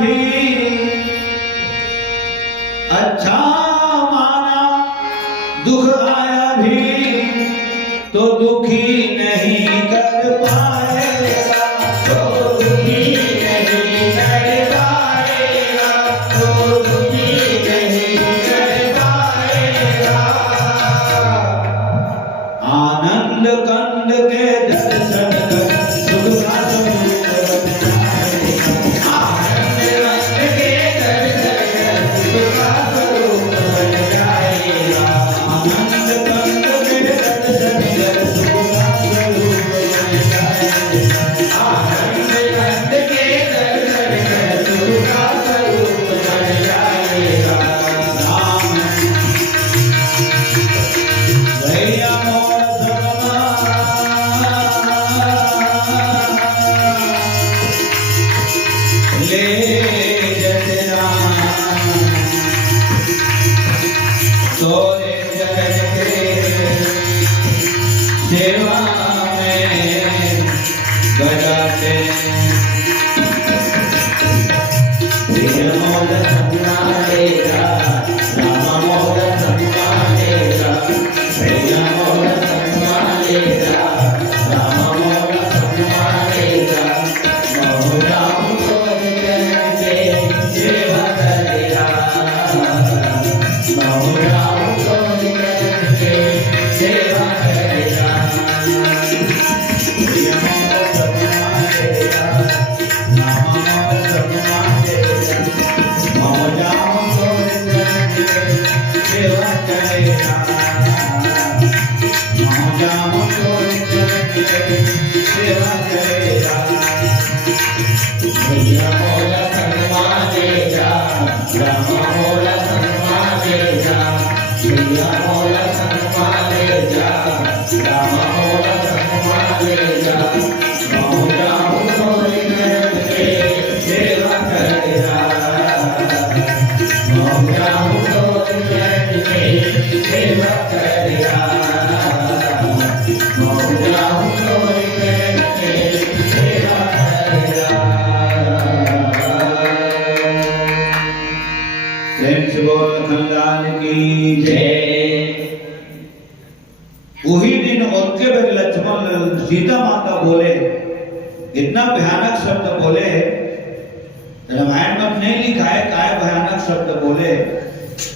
भी अच्छा माना, दुख आया भी तो दुखी नहीं कर पाएगा, तो दुखी नहीं कर पाएगा, तो दुखी नहीं कर पाएगा। आनंद कंद के दर्शन कर सुख का स्वरूप बनाएगा, आनंद कंद के दर्शन कर सुख का स्वरूप बन जाएगा, आनंद कंद के दर्शन कर सुख का स्वरूप बन जाएगा, आनंद कंद के दर्शन कर सुख का स्वरूप बन जाएगा। राम भैया मोर सनमा ले जसरा तोरे चरण के सेवा में बजाते प्रिय मोर सपना लेगा, राम मोर सपना लेगा, प्रिय मोर सपना लेगा, राम मोर सपना लेगा, मोह राम तोर चरण के सेवा करेगा, मोह राम तोर चरण के सेवा करेगा, प्रिय मोर सपना लेगा, राम मोर सपना लेगा, मोह राम तोर चरण के सेवा करेगा, मोह राम तोर चरण के सेवा करेगा। भैया मोला सनमा देगा, राम मोला सनमा देगा, भैया मोला सनमा देगा, राम मोला सनमा देगा, मोह राम तोर चरण के सेवा करेगा, मोह राम तोर चरण के सेवा करेगा, मोह राम तोर चरण के सेवा करेगा। प्रेम से बोल खंडान की जय। वही दिन औके में लक्ष्मण सीता माता बोले, इतना भयानक शब्द बोले, रामायण में नहीं लिखा है काय भयानक शब्द बोले,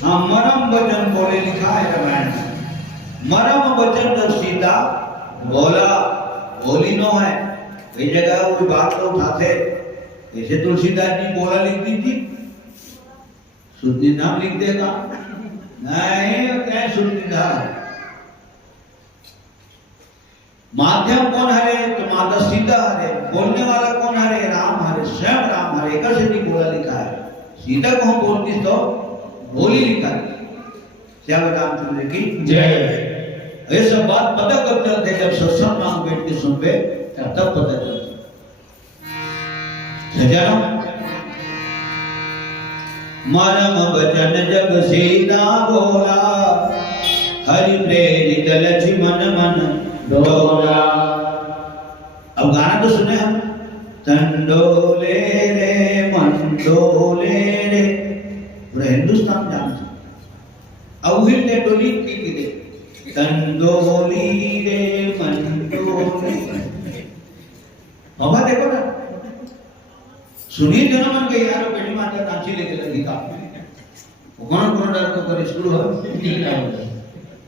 हाँ मरम वचन बोले लिखा है रामायण में। मरम वचन जब सीता बोला, बोली नो है इस जगह कोई बात तो उठाते, ऐसे तुलसीदास जी बोला लिख दी थी, शुद्धि नाम लिख देगा नहीं, क्या शुद्धि नाम। माध्यम कौन हरे तो माता सीता हरे, बोलने वाला कौन हरे, राम हरे, स्वयं राम हरे, एक से नहीं बोला लिखा है। सीता को हम बोलती तो बोली लिखा है। श्याम रामचंद्र की जय। ये सब बात पता कब चलते, जब सत्संग मांग बैठ के सुन पे तब पता चलता। सजानो मरम वचन जब सीता बोला, हरि प्रेरित लक्ष्मण मन डोला। अब गाना तो सुने हम, तंडोले रे मंडोले रे, पूरा हिंदुस्तान जानता। अब ने डोली की दे, तंडोली रे मंडोले। बाबा देखो ना, सुनिए जन्म मन के यार बेटी माता नाची लेके लगी का, कौन कौन डर को कर शुरू हो ठीक है।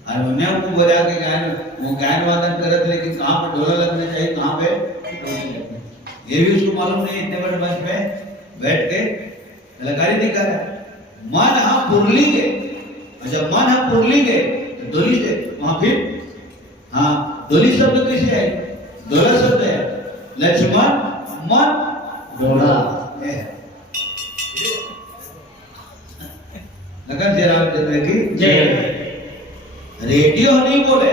और मैं आपको बजा के गायन, वो गायन वादन करत, लेकिन कहाँ पे ढोला लगना चाहिए, कहाँ पे ढोली लगना, ये भी उसको मालूम नहीं। इतने बड़े मंच पे बैठ के कलाकारी दिखा रहा है। मन हाँ पुरली गए, और जब मन हाँ पुरली गए तो डोली से वहां फिर हाँ डोली शब्द किसे है, डोला शब्द है, लक्ष्मण मन डोला है। लगन जय रामचंद्र की जय। रेडियो नहीं बोले,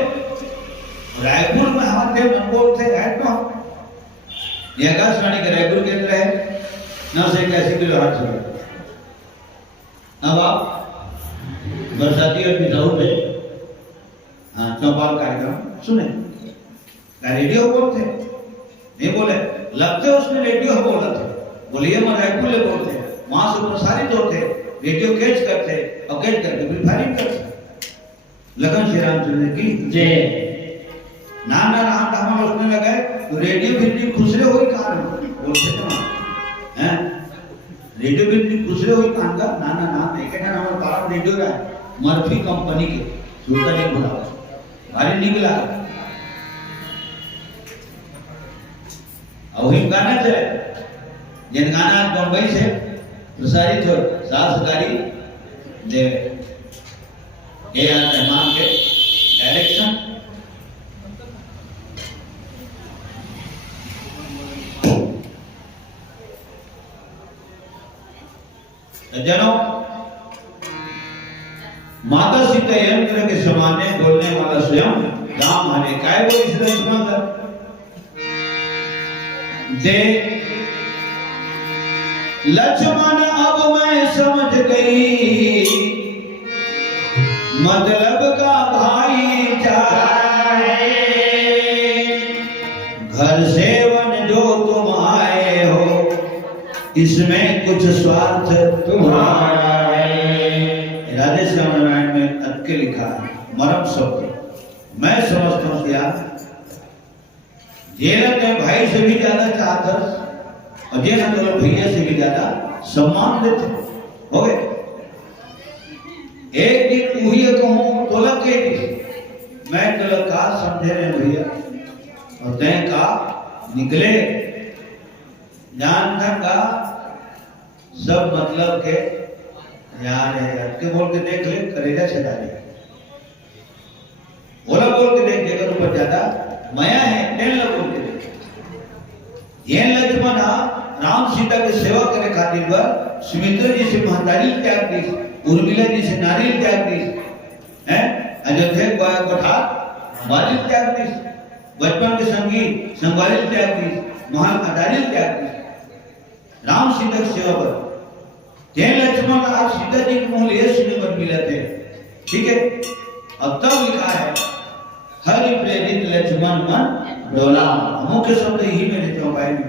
रायपुर में हमारे थे नंबोल थे, तो आकाशवाणी के रायपुर केंद्र है, 981 किलो हर्ट्ज पर। अब आप बरसाती और मिजाऊ पे हाँ चौपाल कार्यक्रम सुने, रेडियो बोलते नहीं बोले, लगते उसमें रेडियो बोल रहे थे। वॉल्यूम और खुले बोलते हैं, वहां से प्रसारित होते, रेडियो कैच करते और कैच करके फिर फायरिंग करते। लगन श्री रामचंद्र की जय। नाना राम राम उसने लगाए तो रेडियो बिजली खुसरे हुई कान बोलते थे हैं, रेडियो बिजली खुसरे हुई कान का नाना नाम है क्या नाम है, बारह रेडियो रहा है मर्फी कंपनी के सूता नहीं बोला भारी निकला। और वही गाना चले जिन गाना बम्बई से प्रसारित हो सासगारी दे A.R. रहमान के डायरेक्शन। जनों माता सीता यंत्र के समाने बोलने वाला स्वयं राम हरे काय वो इस लक्ष्मण दे लक्ष्मण अब मैं समझ गई मतलब का भाई चाहे घर से वन जो तुम आए हो इसमें कुछ स्वार्थ तुम्हारा है। राधे श्याम नारायण में अटके लिखा है मरम शब्द मैं समझता हूँ यार जेना तो भाई से भी ज्यादा चाहता और जेना तो भैया से भी ज्यादा सम्मान देते हो गए। एक दिन वही कहूँ तोलक के दिन मैं तोलक का समझे रहे भैया और तय का निकले जान का सब मतलब के यार है के बोल के देख ले करेगा छेदा ले बोला बोल के देख जगह ऊपर ज्यादा माया है टेन लग बोल के देख ये लक्ष्मण राम सीता के सेवा करे खातिर पर सुमित्रा जी से महतारी त्याग दी, उर्मिला जी से नारियल त्याग दी हैं, अयोध्या कोठा बारिल त्याग दी, बचपन के संगी संभालिल त्याग दी, महान अदारिल त्याग दी राम सीता की सेवा पर। जय लक्ष्मण आज सीता जी को लिए सुने पर मिले थे, ठीक है। अब तब लिखा है हरि प्रेरित लक्ष्मण मन डोला, मुख्य शब्द ही मेरे चौपाई में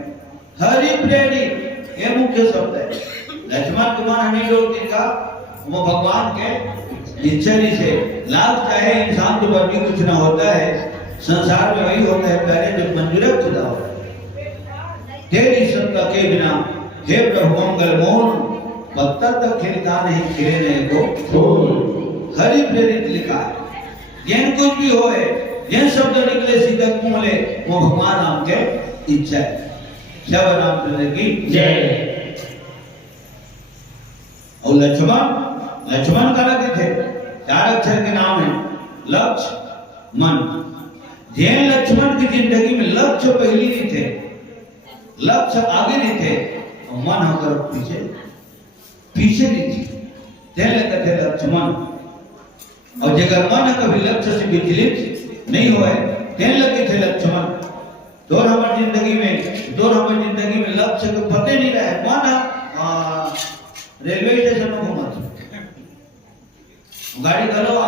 हरि प्रेरित ये मुख्य शब्द है। लक्ष्मण के मन नहीं डोलती का वो भगवान के इच्छा से लाभ चाहे इंसान तो भी कुछ ना होता है, संसार में वही होता है पहले जब मंजूर खुदा होता है। तेरी सत्ता के बिना हे प्रभु मंगल मोहन पत्ता तक खिलता नहीं खिलने को फूल। हरि प्रेरित लिखा है जैन कुछ भी होए जैन शब्द निकले सीधा मुंहले वो भगवान आपके इच्छा है। सब रामचंद्र की जय। और लक्ष्मण का लगे थे, चार अक्षर के नाम है लक्ष्य मन। जैन लक्ष्मण की जिंदगी में लक्ष्य पहली नहीं थे, लक्ष्य आगे नहीं थे और मन होकर पीछे नहीं थे लगे थे लक्ष्मण। और जगह मन कभी लक्ष्य से विचलित नहीं हुए तेन लगे थे लक्ष्मण। तो हमारी जिंदगी में लक्ष्य को पते नहीं रहे। माना रेलवे स्टेशन में घूमा गाड़ी गलवा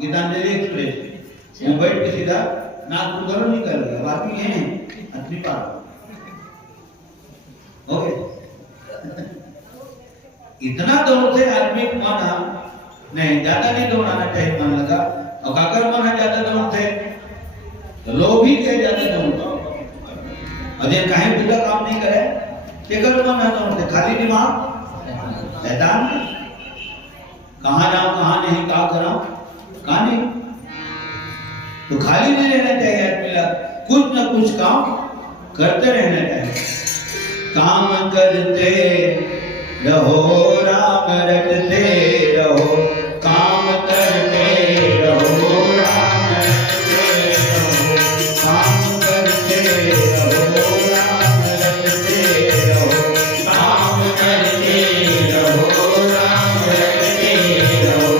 गीतांजलि एक्सप्रेस वो बैठ के सीधा नागपुर घरों निकल गया, बाकी ये है अथरी पार ओके। इतना दौड़ते आदमी माना नहीं ज्यादा नहीं दौड़ाना चाहिए मान लगा। और अगर माना ज्यादा दौड़ते तो लोग भी कहे ज्यादा दौड़ता और जब कहीं बुरा काम नहीं करे केकर माना दौड़ते खाली दिमाग शैतान कहाँ जाऊं कहाँ नहीं कहाँ कराऊं कहाँ नहीं। तो खाली नहीं रहना चाहिए आदमी ला, कुछ ना कुछ काम करते रहना चाहिए। काम करते रहो राम रटते रहो, काम करते रहो राम रटते रहो, काम करते रहो राम रटते रहो, काम करते रहो राम रटते रहो।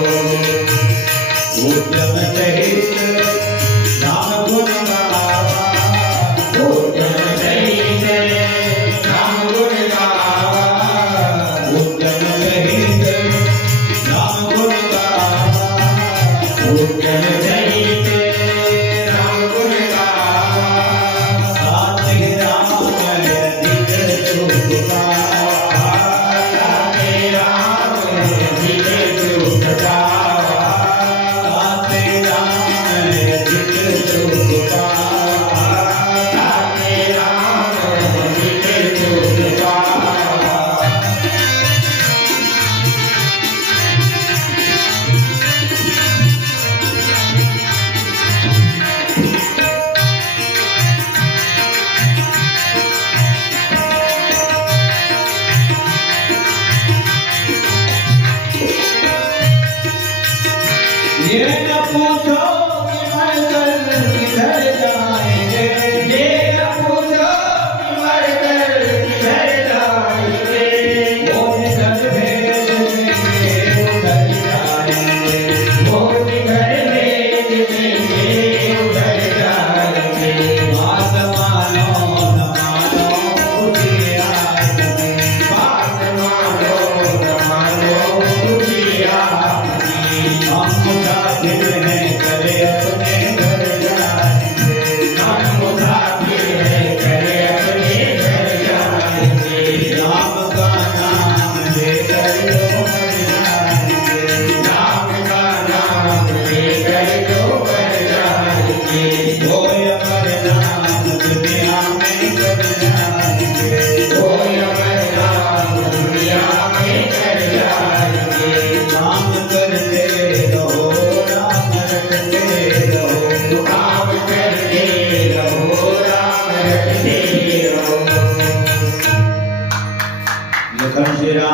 उत्तम सहित राम गुण गावा, उत्तम सहित राम गुण गावा,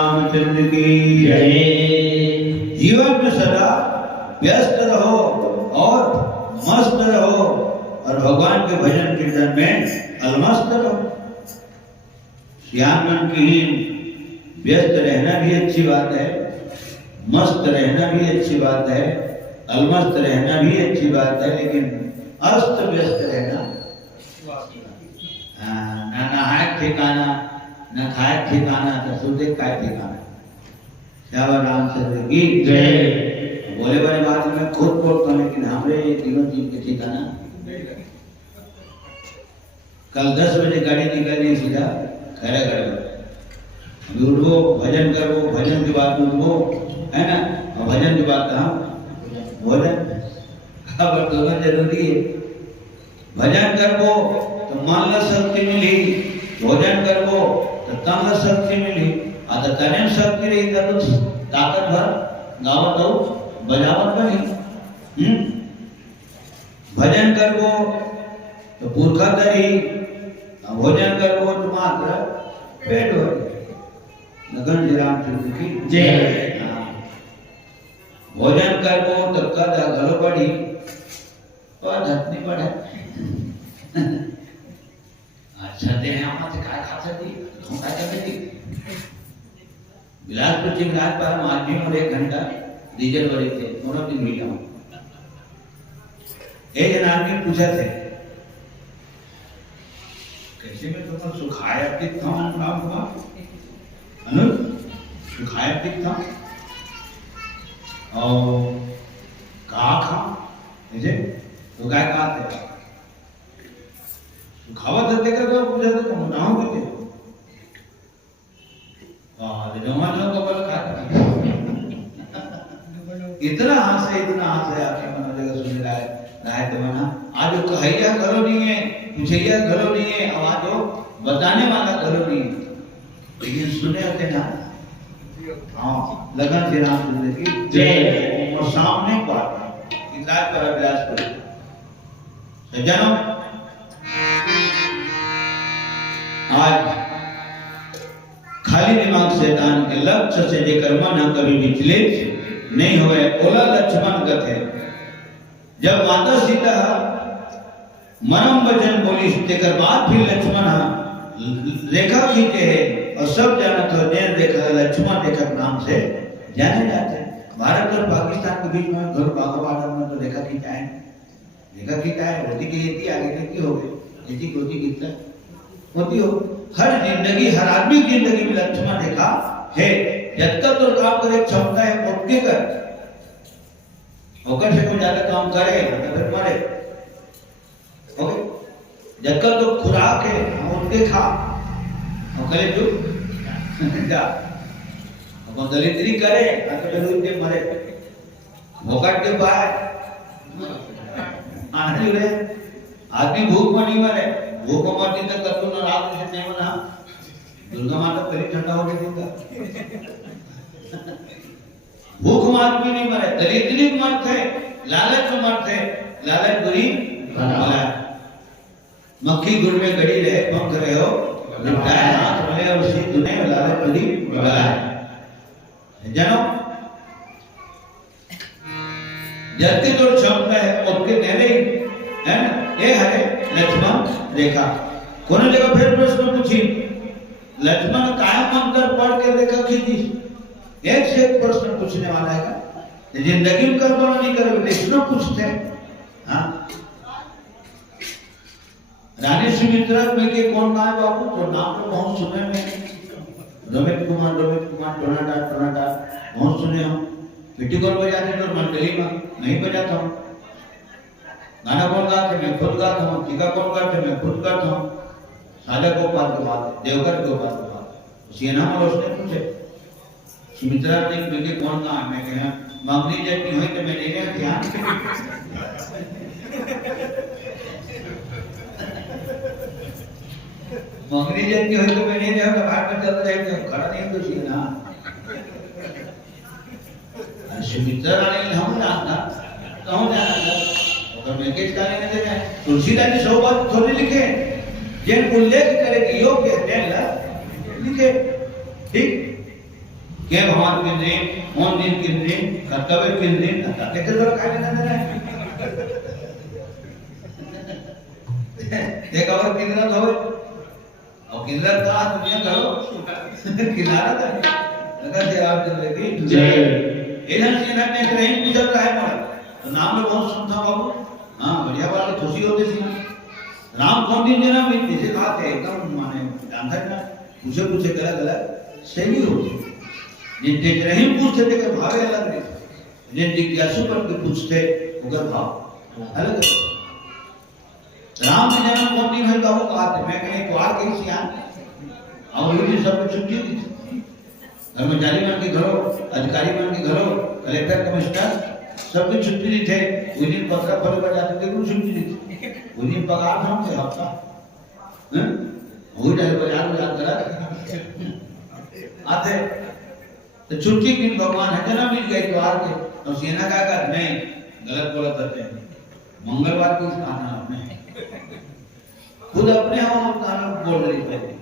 रामचंद्र की जय। जीवन में सदा व्यस्त रहो और मस्त रहो और भगवान के भजन कीर्तन में अलमस्त रहो। श्याम मन की व्यस्त रहना भी अच्छी बात है, मस्त रहना भी अच्छी बात है, अलमस्त रहना भी अच्छी बात है, लेकिन अस्त व्यस्त रहना ना नहाए ठिकाना न खाए ठिकाना तो सुधे काय ठिकाना। श्यामा रामचंद्र की जय। बोले बड़े बात में खुद बोलता हूँ, लेकिन हमारे तीनों चीज के ठिकाना। कल 10 बजे गाड़ी निकलनी सीधा खैरा कर उठो, भजन करो, भजन के बाद उठो, है ना, और भजन के बाद कहा भोजन। अब दोनों जरूरी है। भजन करो तो मन ला शक्ति मिली, भोजन करो तो तन ला शक्ति मिली। आता तने शक्ति रही तो ताकत भर गावत हो बजावत नहीं। भजन करो तो पुरखा तरी, भोजन करो तो मात्र पेट हो। नगन रामचंद्र की जय। भोजन करो तो कद गलो पड़ी और धतनी पड़े। अच्छा दे आमा से काय खा सकती, हम काय कर सकती। बिलासपुर चिंगराज पर हम आदमी और 1 घंटा डीजल भरे थे, दोनों दिन मिला हूँ। एक जन आदमी पूछा थे कैसे में तो सुखाया पित था नाम हुआ अनुज, सुखाया पित था और कहा खा ऐसे तो गाय कहा थे सुखावा था देखा तो पूछा था तुम नाम भी थे और जमाना का बल खा इतना हंसे आपके मन जगह सुन रहा है तो मना आज कहैया घरो नहीं है, पूछैया घरो नहीं है, आवाज हो बताने वाला घरो नहीं है, लेकिन सुने होते ना। हाँ लगन श्री रामचंद्र की जय। और सामने बात इलाज पर अभ्यास करो सज्जनों। आज खाली दिमाग शैतान के लक्ष्य से लेकर मन कभी विचलित नहीं हुए। ओला लक्ष्मण गथे जब माता सीता मनम वचन बोली तेकर बाद फिर लक्ष्मण रेखा खींचे है और सब जानत हो नैन रेखा लक्ष्मण रेखा नाम से जाने जाते हैं। भारत और पाकिस्तान के बीच में घर बागवाड़ा में तो रेखा खींचा है, रेखा खींचा है होती की येती आगे की हो गई येती होती कितना होती हो। हर जिंदगी हर आदमी की जिंदगी में लक्ष्मण रेखा है। जब तक तो काम करे क्षमता है ओके कर होकर से कोई ज्यादा काम करे तो फिर मरे। ओके जब तक तो खुराक है हम उनके खा और करे जो जा अब दलिद्री करे तो जरूर के मरे भोकट के बाहर आने रे आदमी भूख में नहीं मरे। भूख मरती तक कतु न रात से नहीं बना दुर्गा माता पहले ठंडा हो गई था। भूख मार भी नहीं मरे, दरिद्री मरते, लालच में मरते, लालच बुरी भला। मक्खी गुड़ में गड़ी रहे पंख रहे हो निपटाए हाथ मिले और उसी दुनिया में लालच बुरी भला है। जानो जल्दी तो क्षमता है उसके नेले है ना ये है लक्ष्मण रेखा। कौन जगह फिर प्रश्न पूछी लक्ष्मण कायम मंत्र पढ़ के रेखा खींची। एक से एक प्रश्न पूछने वाला है जिंदगी में कर्म नहीं करोगे प्रश्न पूछते हैं। हाँ रानी सुमित्रा में के कौन कहा है बाबू तो नाम तो बहुत सुने में रोमित कुमार टोनाटा बहुत सुने हम। मिट्टी कौन बजाते तो मंडली में नहीं बजाता हूँ। गाना कौन गाते मैं खुद गाता हूँ। टीका कौन गाते मैं खुद गाता हूँ। सादा गोपाल के बात देवकर गोपाल के बात उसी नाम और उसने पूछे सुमित्रा ने मुझे कौन कहा मैं कहा मंगनी जब नहीं हुई तो मैं नहीं गया ध्यान मंगनी जब नहीं हुई तो मैं नहीं गया बाहर में चल रहे थे खड़ा नहीं तो सी ना सुमित्रा ने हम जानता कहूँ जाना था और मैं किस गाने में देना तुलसीदास जी 100 बात थोड़ी लिखे जिन उल्लेख करे कि योग्य है लिखे ठीक के भगवान किंद्रे कौन दिन किंद्रे कर्तव्य किंद्रे ताते के जरा काय देना है ते गावर किंद्रा होय और किंद्रा का दुनिया करो किनारा था अगर जे आप जब लेके जय इधर से ना ने कहीं गुजर रहा है मोर तो नाम लो बहुत सुनता बाबू हां बढ़िया बात खुशी होती थी राम कौन दिन जना में जैसे बात है एकदम माने जानता है ना पूछे पूछे गलत गलत सही होती जिनके नहीं पूछते थे कि भाव अलग नहीं जिन जिज्ञासु पर के पूछते उगर भाव अलग राम ने जन्म कौन दिन है तो वो कहा मैं कहीं एक बार कहीं से आ और ये सब छुट्टी दी कर्मचारी मान के घरों अधिकारी मान के घरों कलेक्टर कमिश्नर सबकी छुट्टी दी थे उस दिन पत्र फल पर जाते थे उनको छुट्टी दी थी उस दिन पगार हम थे हफ्ता हैं वो डाले बाजार में याद करा आते तो छुट्टी किन भगवान है जना मिल गए त्योहार के तो सेना का नहीं गलत बोला करते हैं मंगलवार को खाना अपने खुद अपने हम खाना बोल रही पहले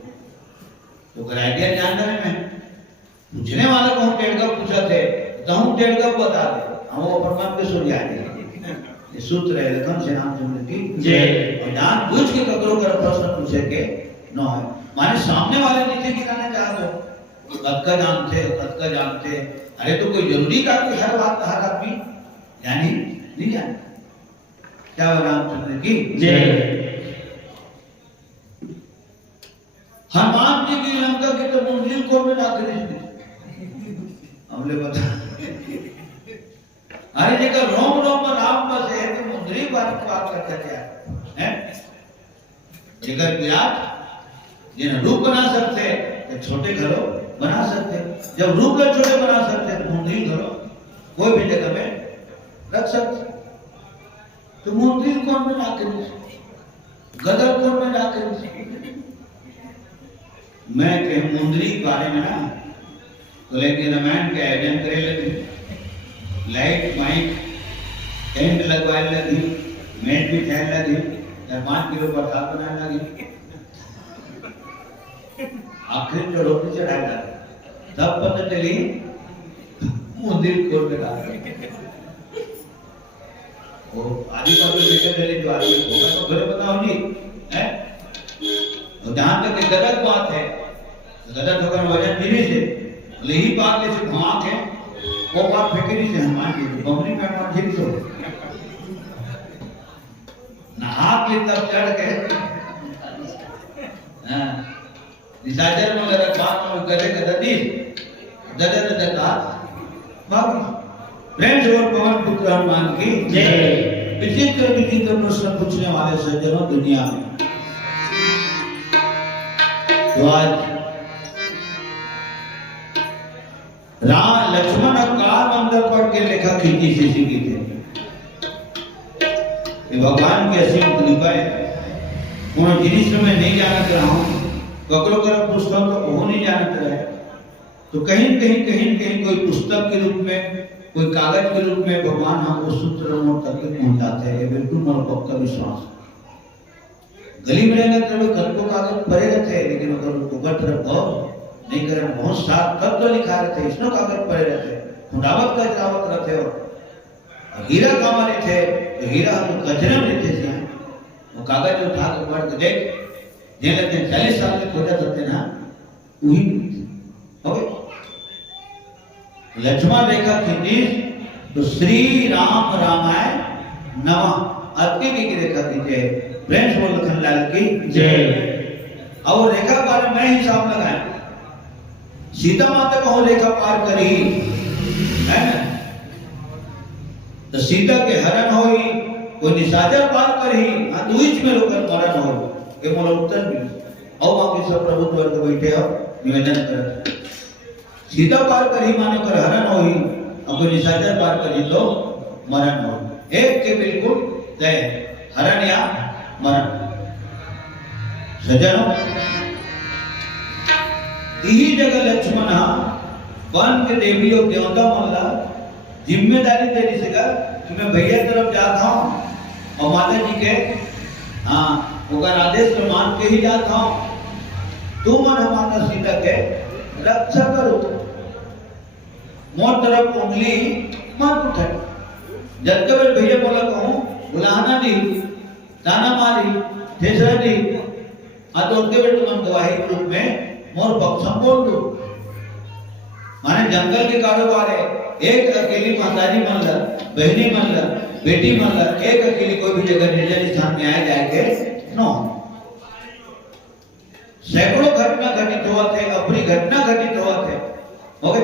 तो क्राइटेरिया जानने में पूछने वाला को हम टेढ़ कर पूछा थे तो हम टेढ़ कर बता दे हम वो परमात्मा के सुन जाएंगे ये सूत्र है लखन से नाम सुनने की जय और जान बुझ के ककरो कर प्रश्न पूछे के न है माने सामने वाले नीचे गिराना चाहते हो कद का जानते अरे तो कोई जरूरी का कि हर बात हर आदमी यानी नहीं जानता क्या रामचंद्र की जय हनुमान जी की लंका के तो मुंजिल को में दाखिल हमने बता अरे जगह रोम रोम राम बस है तो मुंद्री बात करते हैं जगह विराट जिन रूप बना सकते छोटे घरों बना सकते जब रूप में छोटे बना सकते तो मुंद्री घरों कोई भी जगह में रख सकते तो मुंद्री कौन में दाखिल गदर कौन में दाखिल मैं के मुंद्री के बारे में ना तो लेकिन रामायण के आयोजन करे लगी लाइट माइक टेंट लगवाए लगी मेट भी ठहर लगी 5 किलो प्रसाद बनाने लगी आखिर जो रोटी चढ़ाए लगे तब पता चली मुंदिर कोर में डाल वो आदि पर बेटे चले जो आदि होगा तो घरे बताओ जी है तो जहां तक गलत बात है गलत होकर वजन मिली से ले ही बात जैसे घुमा के वो बात फेंकनी से हनुमान जी बमरी पे हनुमान जी सो नहा के तब चढ़ के हां निशाचर में अगर बात में करे गददी ददद दका बाबू प्रेम से और पवन पुत्र हनुमान की जय विचित्र प्रश्न पूछने वाले सज्जनों दुनिया में तो आज राम लक्ष्मण कार अंदर पढ़ के लेखा खींची सीसी की थे ये भगवान की असीम कृपा है उन जिनिस में नहीं जानत रहा हूं ककरो कर पुस्तक तो वो नहीं जानत रहे तो कहीं कोई पुस्तक के रूप में कोई कागज के रूप में भगवान हमको सूत्र मोड़ तक पहुंचाते हैं बिल्कुल मेरा पक्का विश्वास गली में रहने तो कल को कागज पड़े रहते लेकिन अगर उनको गट रखो नहीं करे बहुत साफ कब तो लिखा रहते इसनो कागज पड़े रहते खुदावत का इतरावत रहते हो हीरा कमाने थे तो हीरा हम गजरम लेते थे वो कागज उठा के पढ़ के देख जे लगते 40 साल के खोजा करते ना वही ओके लक्ष्मण रेखा खींची तो श्री राम रामायण नमः अति की रेखा खींचे प्रेम बोल लखनलाल की जय और रेखा पार में हिसाब लगाए सीता माता को रेखा पार करी है ना तो सीता के हरण होई कोई निशाचर पार करी दुईच में लोग मरण हो ये मोला उत्तर मिली और बाकी सब प्रभुत्व वर्ग बैठे हो निवेदन करते सीता पार करी माने कर हरण होई और कोई निशाचर पार करी तो मरण हो एक के बिल्कुल तय हरण या मरण सज्जनों यही जगह लक्ष्मण वन के देवी और देवता मोहल्ला जिम्मेदारी तेरी से कि मैं भैया तरफ जाता हूँ और माता जी के हाँ उनका आदेश तो मान के ही जाता हूँ तुम और माता सीता के रक्षा करो मोर तरफ उंगली मत उठाए। जब तक भैया बोला कहूँ बुलाना दी ताना मारी ठेसरा दी तो उसके बेटे तुम गवाही के रूप में मोर पक्ष बोल दो। माने जंगल के कारोबार है, एक अकेली माताजी मान ला, बहनी मान ला, बेटी मान ला, एक अकेली कोई भी जगह निर्जन स्थान में आए जाके नो। सैकड़ों घटना घटित हुआ थे, अपनी घटना घटित हुआ थे, ओके?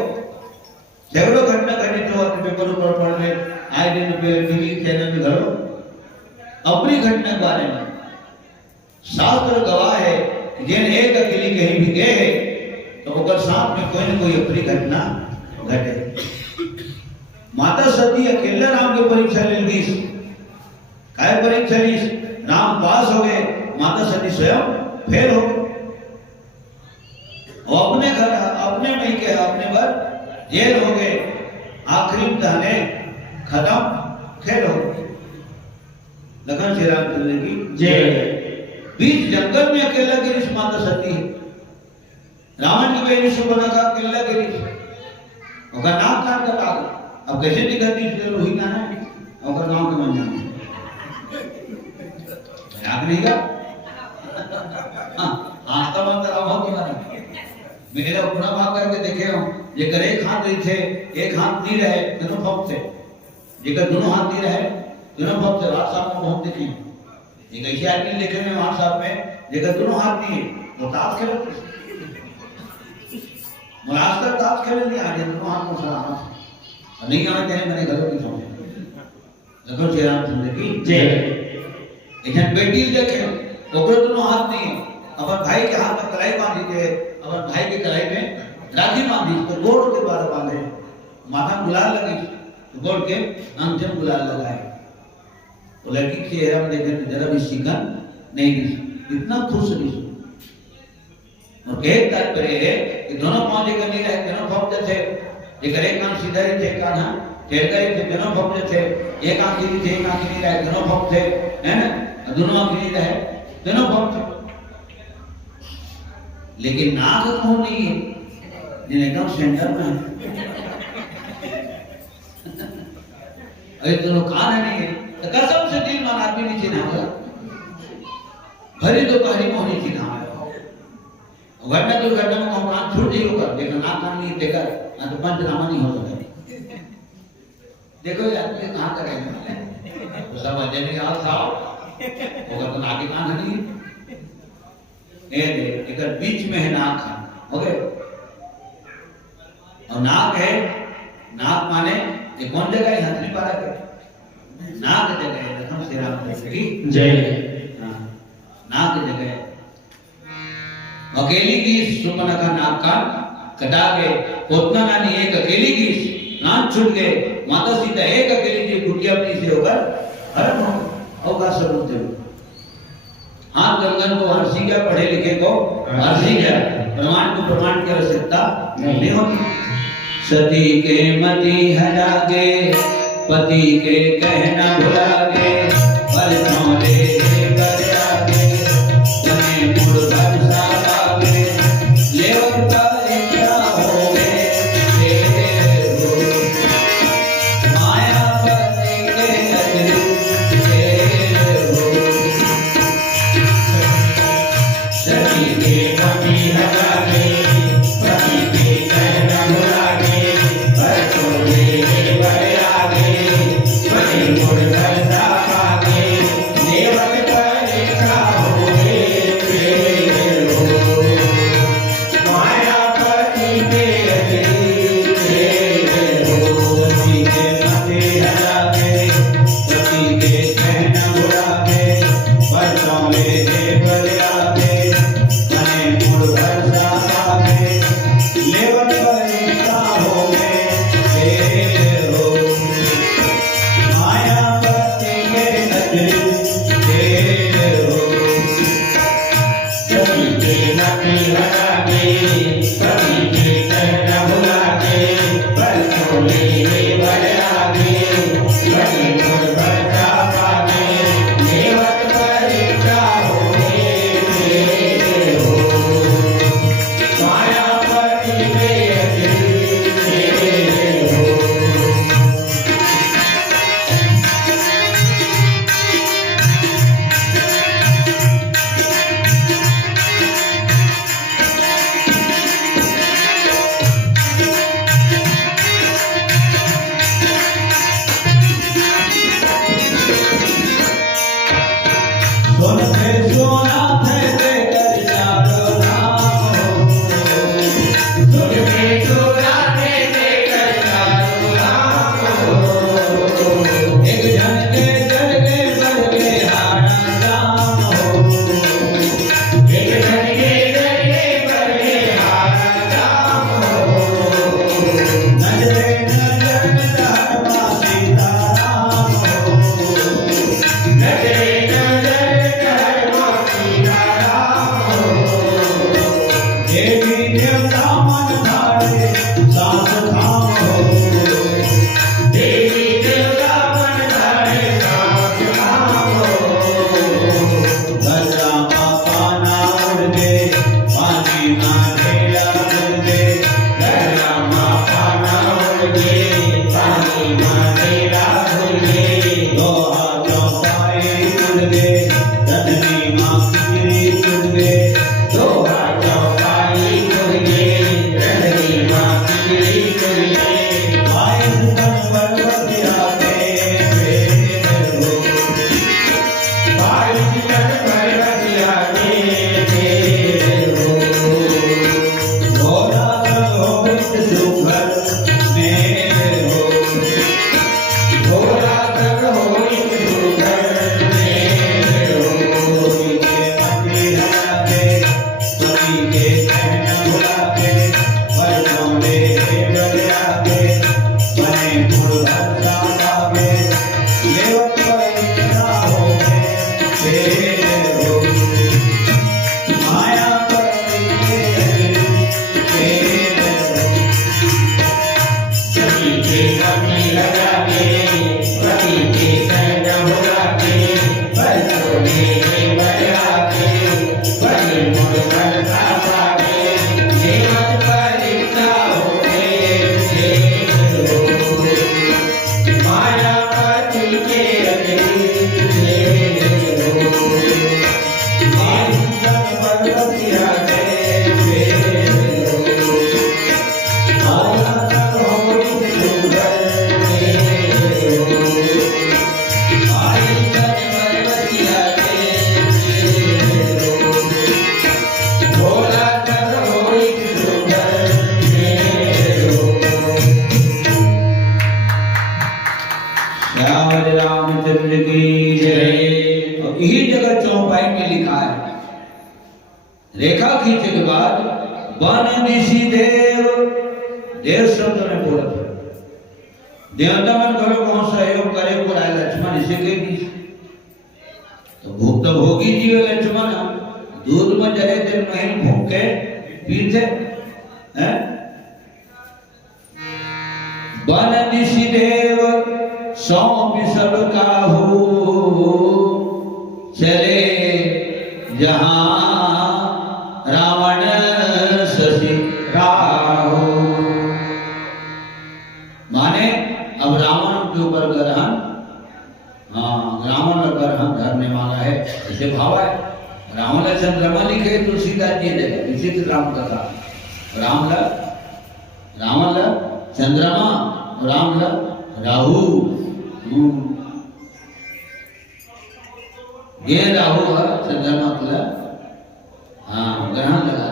सैकड़ों घटना घटित हुआ थे, पेपर ऊपर पढ़ रहे आए दिन टीवी चैनल में घरों अपनी घटना के बारे में शास्त्र गवाह है कि जिन एक अकेली कहीं भी गए तो ओकर साथ में कोई न कोई अपनी घटना घटे। माता सती अकेले राम के परीक्षा ले ली, काय परीक्षा ली, राम पास हो गए, माता सती स्वयं फेल हो गए। और अपने घर अपने में के अपने पर जेल हो गए, आखिरी दहने खत्म, खेल हो गए। लखन श्री रामचंद्र की जय। बीच जंगल में अकेला गिरी माता सती है, रावण की बहन सुपर्णखा अकेला गिरी, ओका नाम कान का लाग। अब कैसे दिखती है रोही का ना, ओका नाम के मन जाने याद नहीं का। हां आस्था मन तरह हो तुम्हारा मेरा पूरा भाग करके देखे हो, जेकर एक हाथ नहीं थे, एक हाथ नहीं रहे, दोनों फप थे, जेकर दोनों हाथ नहीं रहे, दोनों फप थे। व्हाट्सएप में बहुत देखे, एक ऐसे आदमी देखे में व्हाट्सएप में जेकर दोनों हाथ नहीं है, वो ताश खेलते, मुलाकात ताश खेले नहीं आगे, दोनों हाथ को सलाम नहीं आते हैं, मैंने गलत नहीं समझा। लखन श्री रामचंद्र की जय। एक बेटी देखे, ओकरे दोनों हाथ नहीं है, अपन भाई के हाथ में कलाई बांधी थे, अपन भाई के कलाई में राखी बांधी, तो गोड़ के बार बांधे, माथा गुलाल लगी, तो गोड़ के अंतिम गुलाल लगाए। वो लड़की के चेहरा में देखे तो जरा भी शिकन नहीं दिखी, इतना खुश दिखी। और एक तात्पर्य है कि दोनों पांव जेकर नहीं रहे, दोनों भक्त थे, जेकर एक कान सीधा ही थे, कान टेढ़ा ही थे, दोनों भक्त थे, एक आंख सीधी थे, एक आंख नहीं रहे, दोनों भक्त थे, है ना? दोनों आंख नहीं रहे, दोनों भक्त थे। लेकिन नाक कौन नहीं है, जिन्हें कम सेंटर में है, अरे दोनों कान नहीं है, तो कसम से दिल मान आदमी नहीं चिन्हा होगा, भरी दोपहरी में नहीं चिन्हा होगा। घटना जो घटना में हम नाक छूट ही होगा, देखो नाक कान नहीं देखा, ना तो पंचनामा नहीं हो सकता। देखो यार ये कहाँ करेंगे, तो सब अजय नहीं आ साहब, होगा तो नाक कान नहीं है, एक बीच में है नाक है, ओके? और नाक है, नाक माने ये कौन जगह है, हथनी पारा के नाक जगह है, लखन श्री रामचंद्र की जय। नाक जगह है, अकेली की सुपर्णखा नाक का कटा के, पोतना नानी एक अकेली की नाक छूट गए, माता सीता एक अकेली की कुटिया अपनी से होकर हरण हो अवकाश स्वरूप थे। हाथ गंगन को हर्षी क्या, पढ़े लिखे को हर्षी क्या, प्रमाण को प्रमाण की आवश्यकता नहीं होती। सती के मति हरागे, पति के कहना भुलागे, पल नौले कर आगे, तने मुड़ भरसा लागे, लेवत तारे क्या होगे, तेरे हो माया पति के नजर, तेरे हो सती के मति हरागे, पति के कहना भुलागे, मुड़ भरसा लागे, लेवत रेखा खींचे के बाद वन दिशी देव देव शब्द में बोला देवता मन करो कौन सहयोग करे को राय लक्ष्मण इसे के दी तो भूख तो भोगी जीव लक्ष्मण दूध में जले दिन महीन भूखे पीते हैं वन दिशी देव सौंप सब काहू चले जहां रावण शशि राहु माने अब रावण के ऊपर ग्रहण रावण ग्रहण धरने वाला है इसे भाव है रावण चंद्रमा लिखे तुलसीदास जी ने विचित्र राम कथा रावण चंद्रमा राम राहु ये राहु है चंद्रमा मतलब ग्रहण लगा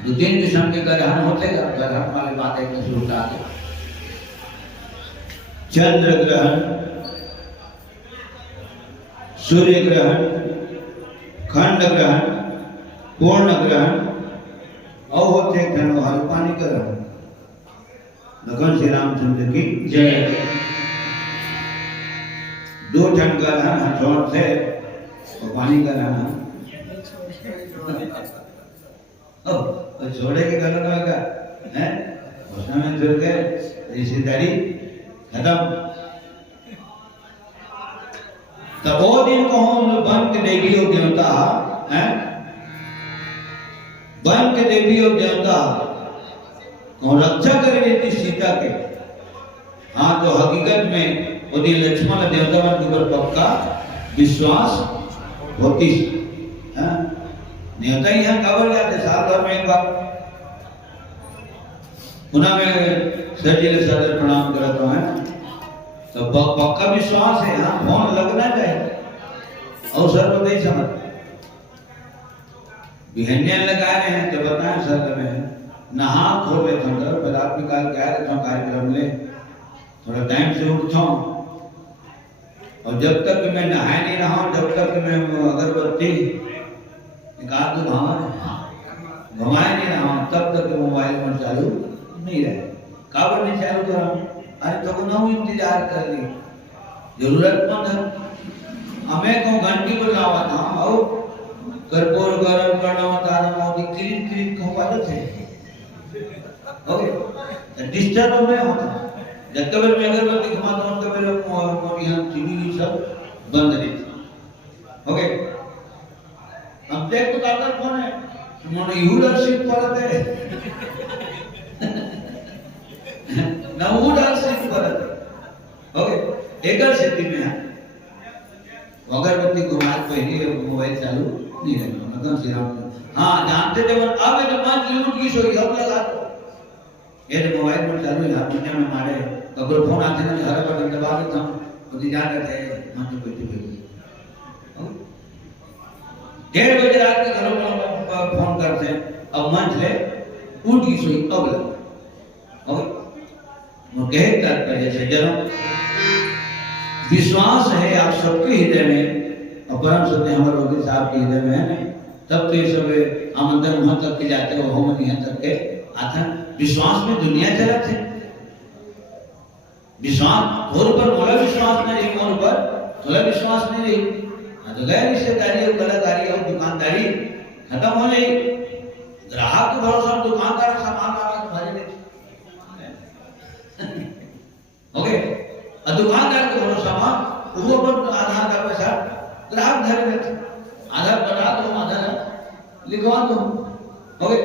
दो तीन किस्म के ग्रहण होते ग्रहण वाली बात एक दूसरे उठा दे चंद्र ग्रहण सूर्य ग्रहण खंड ग्रहण पूर्ण ग्रहण और होते हर पानी ग्रहण भगवान श्री रामचंद्र की जय दो ठंड ग्रहण हथौड़ से और पानी का ग्रहण छोड़े के गलत होगा हैं उसमें जुड़ गए रिश्तेदारी खत्म तब वो दिन कौन बन के देवी और देवता हैं बन के देवी और देवता कौन रक्षा करेंगे थी सीता के हाँ तो हकीकत में वो दिन लक्ष्मण देवता के ऊपर पक्का विश्वास होती है देवता ही यहाँ कवर जाते साल भर में एक बार पुनः मैं सर जी सदर प्रणाम करता हूँ तो पक्का विश्वास है यहाँ फोन लगना चाहिए अवसर तो नहीं समझ बिहनिया लगा रहे हैं तो बताएं सर में नहा खोल रहे थे फिर आप निकाल के आ रहे थे कार्यक्रम में थोड़ा टाइम से उठता हूँ और जब तक मैं नहाए नहीं रहा हूँ जब तक मैं अगरबत्ती घुमाए नहीं रहा तब तक मोबाइल में चालू नहीं रहे काबर नहीं चालू कर अरे तो ना इंतजार कर ली जरूरतमंद है हमें को घंटी को लावा था और कर्पूर गरम करना तारा मोदी क्रीम क्रीम को पालो थे ओके डिस्टर्ब में होता जब तक मैं अगरबत्ती घुमाता हूं तो मेरे मोदी हम टीवी सब बंद रहती ओके अब देख तो दादा कौन है उन्होंने यूलरशिप पर है नवू डाल सिद्ध करत ओके एकल सिद्धि में है अगरबत्ती घुमात पहली मोबाइल चालू नहीं रखना मतलब श्री राम हाँ जानते थे वो अब ये पांच लिमिट की सोई अब लगा ये तो मोबाइल पर चालू है दुनिया में हमारे अगर फोन आते ना घर पर दबा देता हूँ तो ध्यान रखते हैं मन में बैठे बैठे 1:30 बजे रात के घरों में फोन करते हैं अब मंच ले उठ की सोई अब लगा ओके वो कहे तात्पर्य से जन्म विश्वास है आप सबके हृदय में और परम सत्य हमारे रोगी साहब के हृदय में है ना तब तो ये सब आमंत्रण वहां तक के जाते हो हम यहाँ तक के आता विश्वास में दुनिया चलत है विश्वास और पर मोला विश्वास नहीं और पर थोड़ा विश्वास नहीं रही तो गैर रिश्तेदारी और कलाकारी और दुकानदारी खत्म हो गई ग्राहक के भरोसा दुकानदार सामान लाना तुम्हारे लिए ओके दुकानदार के भरोसा में वो पर आधार का पैसा ग्राहक घर में आधार बना दो आधार लिखवा दो ओके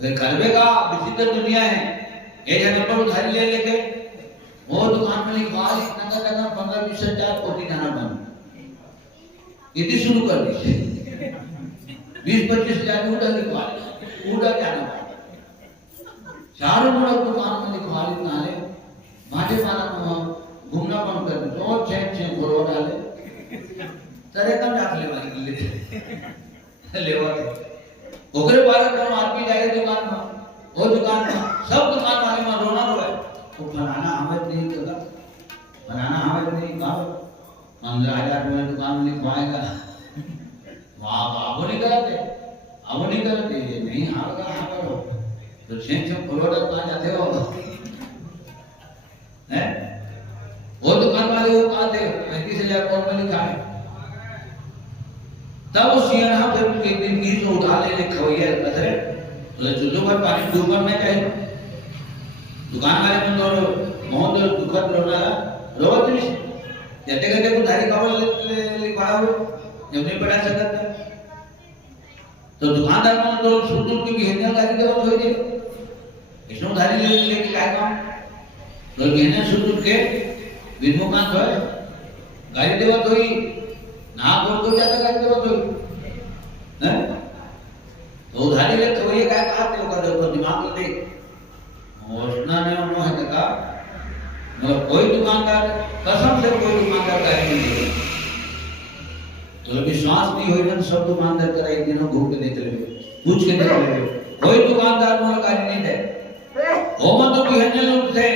फिर करबे का विचित्र दुनिया है एक जगह पर उधारी ले लेके वो दुकान में लिखवा इतना का 15-20 हजार कोटी जाना बंद इतनी शुरू कर दीजिए 20-25 हजार उड़ा लिखवा उड़ा जाना चारों मुड़ा दुकान में लिखवा इतना ले माटे मारा घूमना बंद कर दो और चेक बोलो डाले तरह कम जाके लेवा ओकरे बारे में आदमी जाए दुकान में वो दुकान में सब दुकान वाले में रोना रोए तो बनाना हमें नहीं करता बनाना हमें नहीं कहा 15,000 रुपए दुकान में लिखवाएगा वहाँ अब नहीं करते नहीं हारगा हाँ करो तो चेक खोलो कहाँ जाते हो हैं वो दुकान वाले वो कहा थे 35,000 कौन में लिखा है तब वो सियाना फिर एक दिन की तो उठा ले खवैया कचरे तो चुल्लू पर पानी डूबन में चाहिए दुकान वाले में तो बहुत दुखद रोना रोवत नहीं जटे गटे को धारी कावल लिखवाया हो जब नहीं पढ़ा सकता तो दुकानदार में तो सुन की घेरने गाड़ी देवत हो गई इसमें धारी लेके क्या काम तो घेरने सुन के विमुखान है गाड़ी देवत हुई ना बोल तो ज्यादा गाड़ी देवत हुई हैं तो उधारी ले तो ये क्या कहा थे वो तो दिमाग में देख घोषणा ने उन्होंने है कहा मतलब कोई दुकानदार कसम से कोई दुकानदार गाड़ी नहीं देगा तो विश्वास नहीं हो जन सब दुकानदार करा एक दिन घूम के देख ले पूछ के देख ले कोई दुकानदार मोला गाड़ी नहीं दे ओ मत तो कहने लोग थे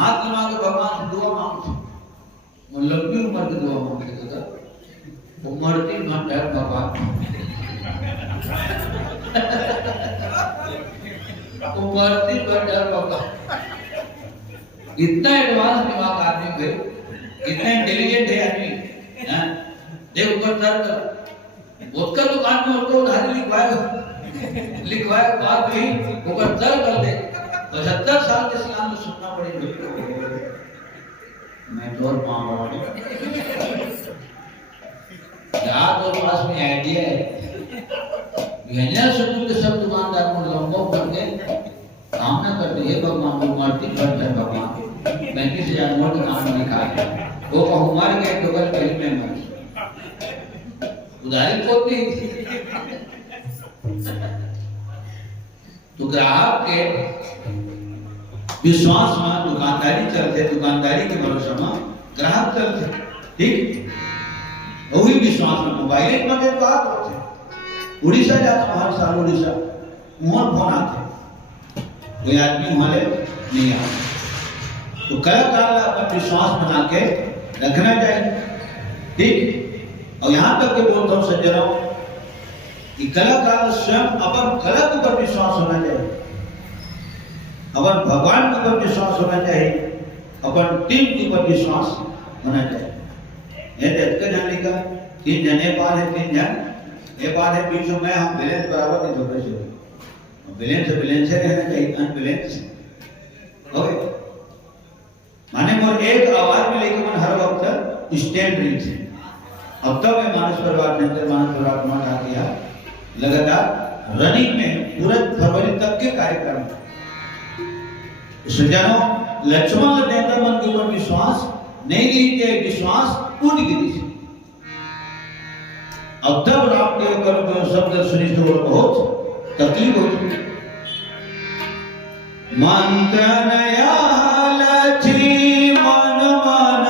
हाथ लगा के भगवान से दुआ मांगते वो लंबी उम्र की दुआ मांगते थे उम्रती घंटा बाबा उम्रती घंटा बाबा इतना एडवांस दिमाग आदमी पे इतना इंटेलिजेंट है आदमी हां देख ऊपर दर्द वोदका दुकान में उनको उधारी लिखवाया बात भी ऊपर दर्द कर दे 75 साल के इस्लाम में सुनना पड़ेगा मैं जोर पाऊं क्या तो पास में आइडिया है गहना शुरू के सब दुकानदार को लंबो करके कामना करते हैं भगवान को मारती करते हैं भगवान 35,000 नोट काम में लिखा है वो हमार के डबल कहीं में मर उधारी होती तो ग्राहक के विश्वास में दुकानदारी चलते दुकानदारी के भरोसा में ग्राहक चलते ठीक वही विश्वास में मोबाइल में के बात होते उड़ीसा जाता हर साल उड़ीसा वहां फोन आते कोई आदमी हमारे नहीं आते तो कलाकार अपना विश्वास बना के रखना चाहिए ठीक और यहाँ तक के बोलता हूँ सज्जनों कि कलाकार स्वयं अपन कला के ऊपर विश्वास होना चाहिए अपन भगवान के ऊपर विश्वास होना चाहिए अपन टीम के ऊपर विश्वास होना चाहिए ये देखते जाने का 3 जने पार है 3 जन ये बात है बीच में हम बैलेंस बराबर नहीं झगड़े से बैलेंस रहना चाहिए अनबैलेंस ओके माने मोर एक आवाज में लेके मन हर वक्त स्टैंड रही थी अब तक मैं मानस परिवार मान आ गया लगातार रनिंग में पूरे फरवरी तक के कार्यक्रम सज्जनों लक्ष्मण नेता मन के ऊपर विश्वास नहीं गई के विश्वास उठ गई। अब तब राम के ऊपर शब्द सुनिष्ठ हो बहुत तकलीफ होती। मंत्र नया लक्ष्मी मन मन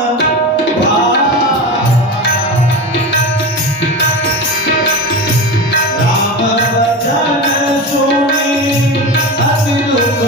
राम वचन सुनी अति दुख